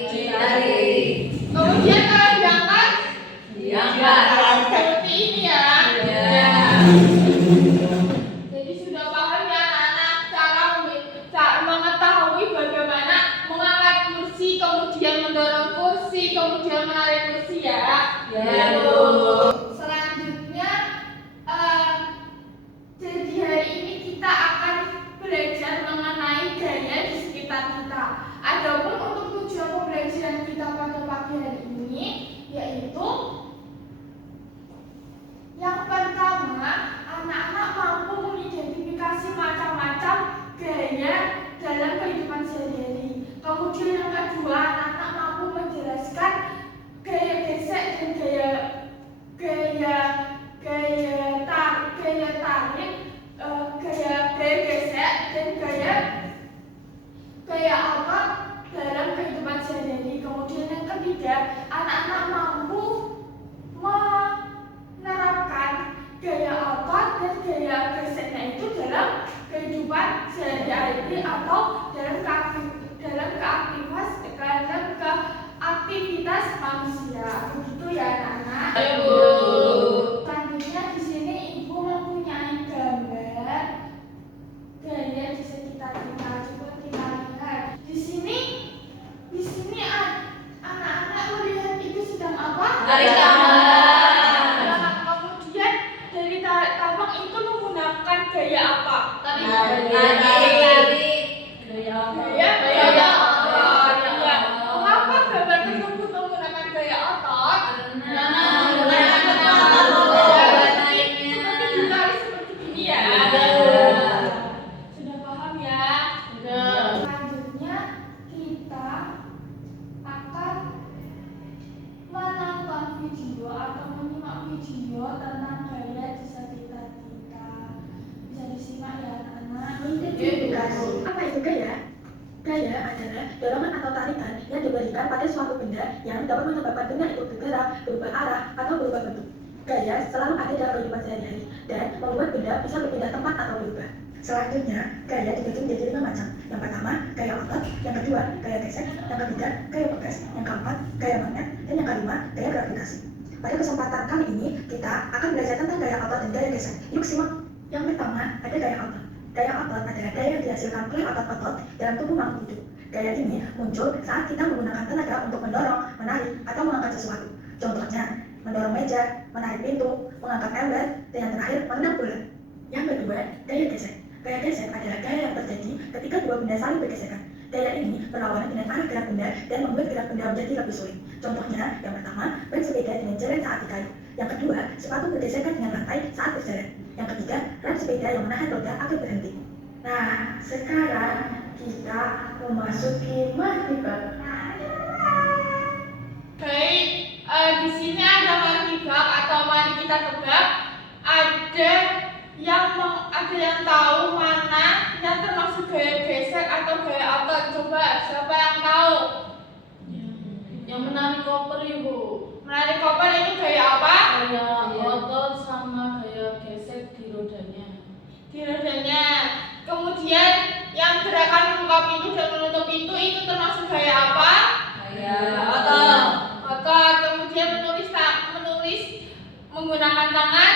Tarik. Kemudian kalau diangkat, Diangkat. seperti ini ya. Ya. Jadi sudah paham ya anak-anak cara mengetahui bagaimana mengangkat kursi, kemudian mendorong kursi, kemudian menarik kursi ya. Ya, Bu. Selanjutnya, jadi hari ini kita akan belajar mengenai gaya di sekitar kita. Adapun untuk tujuan pembelajaran kita pada pagi hari ini yaitu yang pertama, anak-anak mampu mengidentifikasi macam-macam gaya dalam kehidupan sehari-hari. Kemudian yang kedua, anak-anak mampu menjelaskan gaya gesek dan gaya tarik, gaya gesek dan gaya otot dalam kehidupan sehari-hari. Kemudian yang ketiga, anak-anak mampu menerapkan gaya otot dan gaya geseknya itu dalam kehidupan sehari-hari atau dalam keaktivitas manusia. Begitu ya anak-anak. Ya, Bu. Selanjutnya di sini ibu mempunyai gambar gaya di sekitar kita. Coba kita lihat. Di sini anak-anak melihat itu sedang apa? Tarik tambang. Kemudian dari tarik tambang itu menggunakan gaya apa? Tarik. Gaya otot. Ya. Mengapa gambar tersebut menggunakan gaya otot? Seperti ditarik seperti ini ya. Sudah paham ya? Selanjutnya kita akan menonton video atau menyimak video tentang gaya di sekitar kita. Bisa disimak ya anak-anak. Identifikasi. Apa itu gaya? Gaya adalah dorongan atau tarikan yang diberikan pada suatu benda yang dapat menyebabkan benda itu bergerak, berubah arah, atau berubah bentuk. Gaya selalu ada dalam kehidupan sehari-hari dan membuat benda bisa berpindah tempat atau berubah. Selanjutnya, gaya dibagi menjadi 5 macam. Yang pertama, gaya otot. Yang kedua, gaya gesek. Yang ketiga, gaya pegas. Yang keempat, gaya magnet. Dan yang kelima, gaya gravitasi. Pada kesempatan kali ini, kita akan belajar tentang gaya otot dan gaya gesek. Yuk simak. Yang pertama, ada gaya otot. Gaya otot adalah gaya yang dihasilkan oleh otot-otot dalam tubuh makhluk hidup. Gaya ini muncul saat kita menggunakan tenaga untuk mendorong, menarik, atau mengangkat sesuatu. Contohnya, mendorong meja, menarik pintu, mengangkat ember, dan yang terakhir, menendang bola. Yang kedua, gaya gesek. Gaya gesek adalah gaya yang terjadi ketika dua benda saling bergesekan. Gaya ini berlawanan dengan arah gerak benda dan membuat gerak benda menjadi lebih sulit. Contohnya, yang pertama, bersepeda dengan jalan saat di kayu. Yang kedua, sepatu bergesekan dengan lantai saat berjalan. Yang ketiga, rem sepeda yang menahan roda agar berhenti. Nah, sekarang kita memasuki martibak. Baik, di sini ada martibak atau mari kita tebak. Ada yang tahu mana yang termasuk gaya gesek atau gaya otot? Coba, siapa yang tahu? Yang menarik koper, Ibu. Menarik koper itu gaya apa? Gaya otot sama gaya gesek di rodanya. Di rodanya. Kemudian yang gerakan membuka pintu dan menutup pintu itu termasuk gaya apa? Gaya otot. Otot. Kemudian menulis menggunakan tangan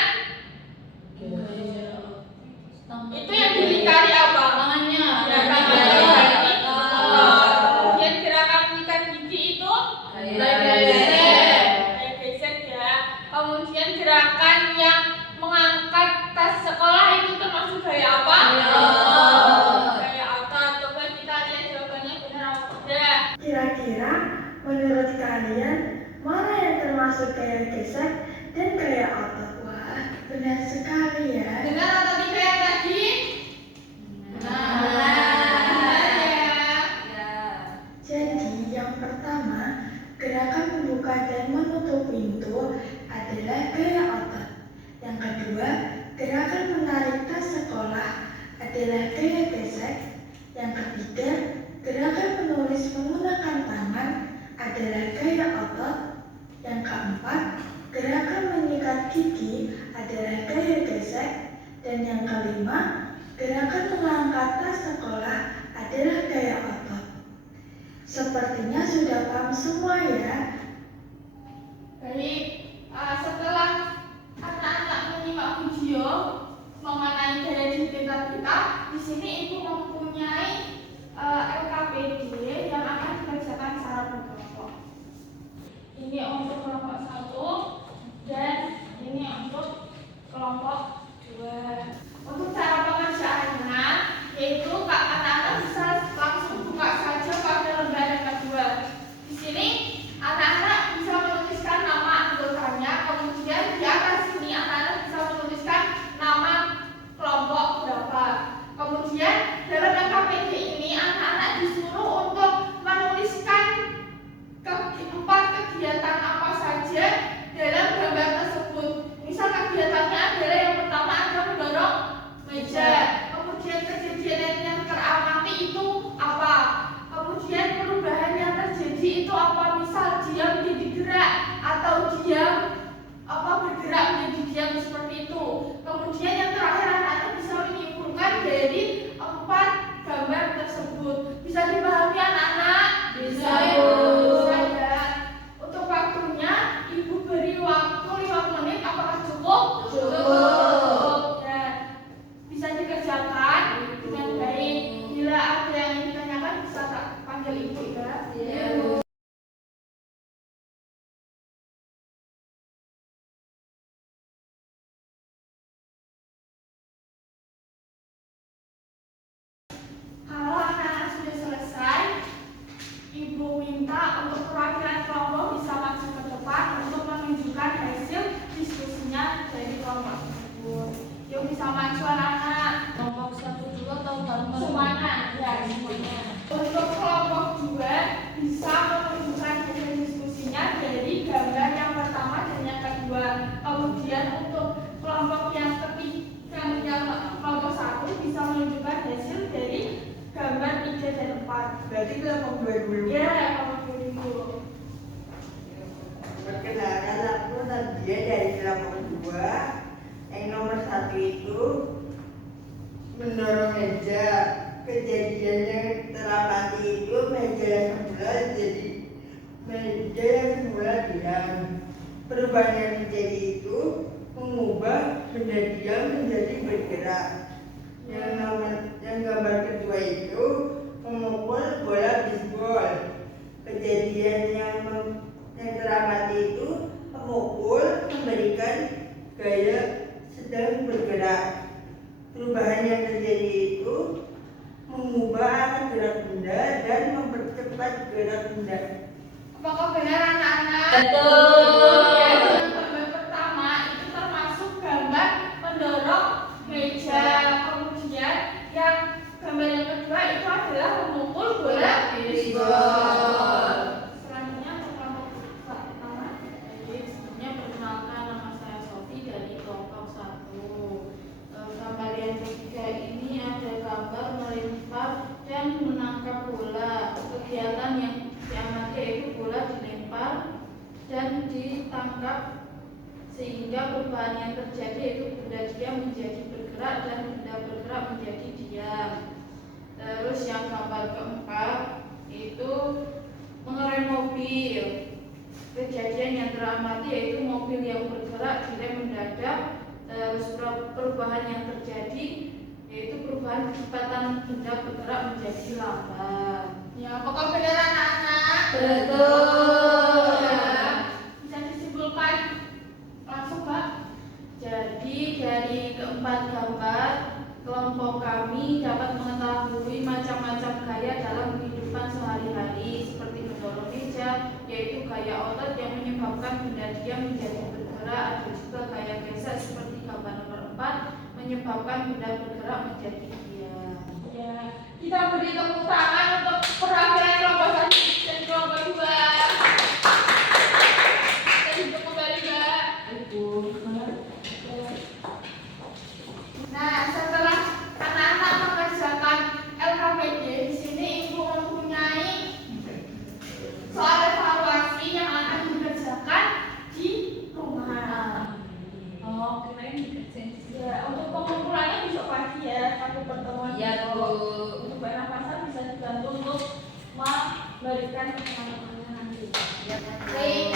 itu yang dilingkari apa? Tangannya. Ya, tangannya. Kemudian gerakan mengikat gigi itu Gaya gesek ya. Kemudian gerakan yang mengangkat tas sekolah itu termasuk gaya apa? Gaya otot. Coba kita lihat jawabannya benar atau tidak. Kira-kira menurut kalian mana yang termasuk gaya gesek dan gaya otot? Wah, benar sekali ya. Benar atau tidak yang tadi? Benar ya. Jadi yang pertama, gerakan membuka dan menutup pintu adalah gaya otot. Yang kedua, gerakan menarik tas sekolah adalah gaya gesek. Yang ketiga, gerakan menulis menggunakan tangan adalah gaya otot. Yang keempat, gerakan menyikat gigi adalah gaya gesek. Dan yang kelima, gerakan mengangkat tas sekolah adalah gaya otot. Sepertinya sudah paham semua ya. Baik, setelah anak-anak menyimak video mengenai gaya digital kita, di sini ibu mempunyai LKPD yang akan dikerjakan secara berkelompok. Ini untuk kelompok 1 dan ini untuk kelompok 2. Untuk cara pengerjaannya, yaitu anak-anak bisa langsung buka saja pada lembar yang kedua. Di sini anak-anak bisa menuliskan nama anggotanya, kemudian di atas sini anak-anak bisa menuliskan nama kelompok berapa. Kemudian dalam LKPD ini anak-anak disuruh untuk menuliskan 4 kegiatan apa saja dalam gambar tersebut. Misal kegiatannya adalah yang pertama ada mendorong meja, kemudian kejadian yang teramati itu apa, kemudian perubahan yang terjadi itu apa, misal dia menjadi gerak atau dia bergerak menjadi diam seperti itu. Kemudian yang terakhir anak-anak bisa menyimpulkan dari 4 gambar tersebut. Bisa dipahami anak-anak? Bisa, Bu. Bu. Bisa ya. Untuk waktunya ibu beri waktu 5 menit, apakah cukup? Cukup. Ya. Bisa dikerjakan dengan baik. Bila ada yang ditanyakan bisa tak panggil ibu ya. Iya, Bu. Kalau anak-anak sudah selesai, ibu minta untuk perwakilan kelompok bisa maju ke depan untuk menunjukkan hasil diskusinya dari kelompok tersebut. Yuk bisa maju anak-anak. Kelompok 1 dulu atau bareng-bareng? Semuanya, ya semuanya. Untuk kelompok 2 bisa menunjukkan hasil diskusinya dari gambar yang pertama dan yang kedua. Kemudian untuk kelompok yang ketiga, yang kelompok 1 bisa menunjukkan hasil dari gambar 3 dan 4. Berarti kelompok 2 dulu. Ya, kelompok 2 dulu. Perkenalkan, aku Nadia dari kelompok 2. Yang nomor 1 itu mendorong meja. Kejadian yang teramati itu meja yang semula jadi meja yang semula diam. Perubahan yang terjadi itu mengubah benda diam menjadi bergerak. Yang gambar kedua itu memukul bola bisbol. Kejadian yang teramati itu memukul memberikan gaya sedang bergerak. Perubahan yang terjadi itu mengubah arah gerak benda dan mempercepat gerak benda. Apakah benar anak-anak? Betul. Ya, gambar pertama itu termasuk gambar mendorong meja. Kemudian yang gambar yang kedua itu adalah memukul bola Bisbol. Selanjutnya kelompok pertama. Jadi sebelumnya perkenalkan, nama saya Sofi dari kelompok 1. Gambar yang ketiga ini ada gambar melempar dan menangkap bola. Kegiatan yang diamati yaitu bola dilempar dan ditangkap sehingga perubahan yang terjadi yaitu benda diam menjadi bergerak dan benda bergerak menjadi diam. Terus yang gambar keempat itu mengerem mobil. Kejadian yang teramati yaitu mobil yang bergerak direm mendadak. Terus perubahan yang terjadi yaitu perubahan kecepatan benda bergerak menjadi lambat. Ya, apakah benar anak-anak? Betul. Ya, bisa disimpulkan langsung Pak. Jadi dari keempat gambar, kelompok kami dapat mengetahui macam-macam gaya dalam kehidupan sehari-hari seperti mendorong meja, yaitu gaya otot yang menyebabkan benda diam menjadi bergerak. Ada juga gaya gesek seperti gambar nomor 4 menyebabkan benda bergerak menjadi diam. Ya, kita beri tepuk tangan untuk perwakilan kelompok 1 dan kelompok 2. Kita hidup kembali Mbak. Ibu, Nah, setelah anak-anak mengerjakan LKPD, di sini ibu mempunyai soal evaluasi yang akan dikerjakan di rumah. oh keren. Ya, untuk pengumpulannya besok pagi ya, satu pertemuan. Iya, Bu. Untuk bernafasan bisa berikan ke teman-temannya nanti. Baik,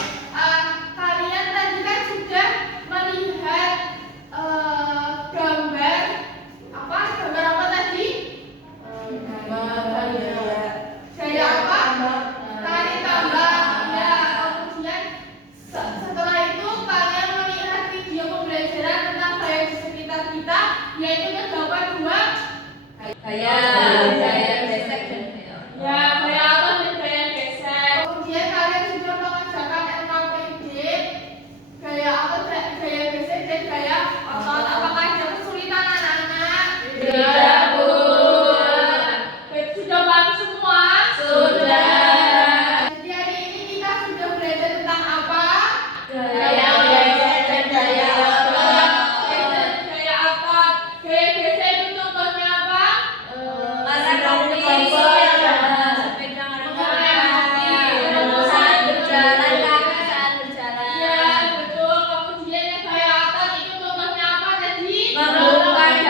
kalian tadi kan sudah melihat gambar apa? Gambar apa tadi? Gaya apa? Tari tambang. Ya, kemudian setelah itu kalian melihat video pembelajaran tentang gaya di sekitar kita, yaitu terdapat dua Gaya gesek dan ya, gaya atas dan gaya gesek. Kemudian kalian juga mengerjakan LKPD, gaya atas, gaya gesek dan gaya otot. Apakah ada kesulitan anak-anak? Tidak, Bu. Baik, sudah paham semua? Sudah. Jadi hari ini kita sudah belajar tentang apa? Gaya gesek dan gaya otot. Gaya apa? Gaya gesek itu contohnya apa? Ya, betul. Kemudian yang gaya otot itu contohnya apa tadi? Tarik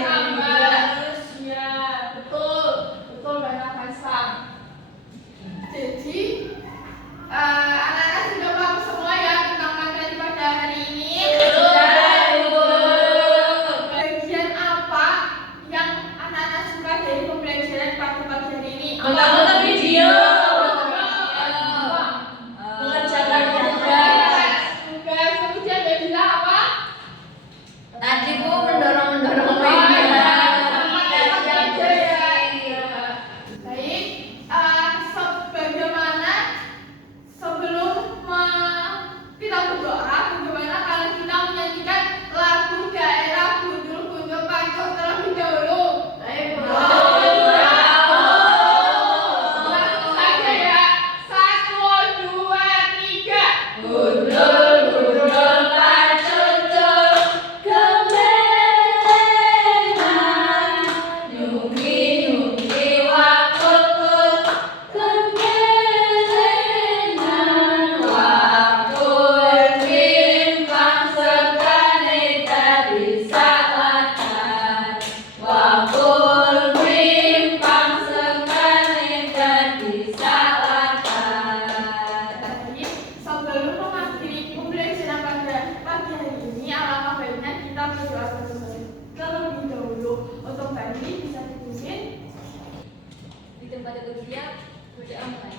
tambah. Ya, betul. Betul banget Hasan. Jadi anak-anak sudah paham semua ya tentang materi pada hari ini. Bagian apa yang anak-anak suka dari pembelajaran pada pagi hari ini? Menonton video. Mengerjakan tugas. Kemudian Badila apa? Tadi Bu mendorong Baik, sebagaimana sebelum kita berdoa, bagaimana kalau kita menyanyikan lagu daerah Gundul Pancur terlebih dahulu? Langsung saja ya. 1, 2, 3. Gundul pacucul kemenangan, nyungi wakut kemenangan, wakut bimbang sekane dadi salatan, wakut bimbang sekane dadi salatan. Jadi, sebelum mengakhiri pembelajaran pada pagi hari ini, alangkah baiknya kita berdoa terlebih dahulu. Untuk tadi bisa dipimpin. Di tempat itu dia berdoa mulai.